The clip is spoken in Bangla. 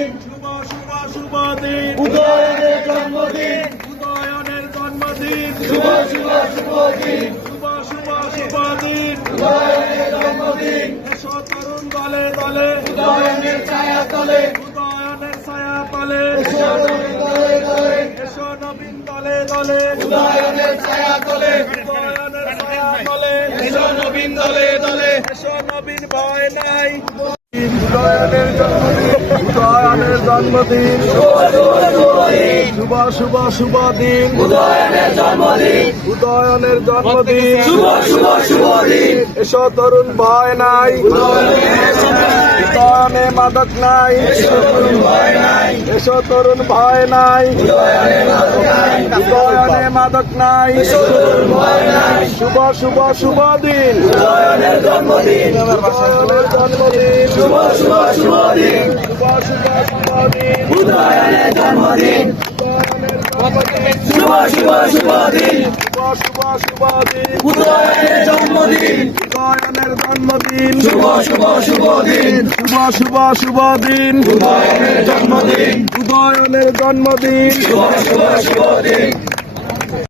জন্মদিন, শুভ শুভ শুভ দিন, উদয়নের জন্মদিন, উদয়নের জন্মদিন, শুভ শুভ শুভ দিন, শুভ শুভ শুভ দিন। উদয়নের জন্মদিন, এসো তরুণ দলে দলে, উদয়নের ছায়া তলে, উদয়নের ছায়া তলে, এসো নবীন দলে দলে, এসো নবীন দলে দলে, উদয়নের ছায়া তলে, উদয়নের ছায়া তলে, এসো নবীন দলে দলে, এসো নবীন ভয় নাই। উদয়নের জন্মদিন, উদয়নের জন্মদিন, শুভ শুভ শুভ দিন, উদয়নের জন্মদিন, উদয়নের জন্মদিন, শুভ শুভ শুভ দিন, এসো তরুণ ভয় নাই, উদয়নে মাদক নাই, এসো তরুণ ভয় নাই, উদয়নে মাদক নাই, শুভ শুভ শুভ দিন, উদয়নের জন্মদিন, উদয়নের জন্মদিন, শুভ শুভ শুভ দিন, শুভ শুভ শুভ দিন, উদয়নের জন্মদিন, শুভ শুভ শুভ দিন, শুভ শুভ শুভ দিন, উদয়নের জন্মদিন, উদয়নের জন্মদিন, শুভ শুভ শুভ দিন, শুভ শুভ শুভ দিন, উদয়নের জন্মদিন, উদয়নের জন্মদিন, শুভ শুভ শুভ দিন,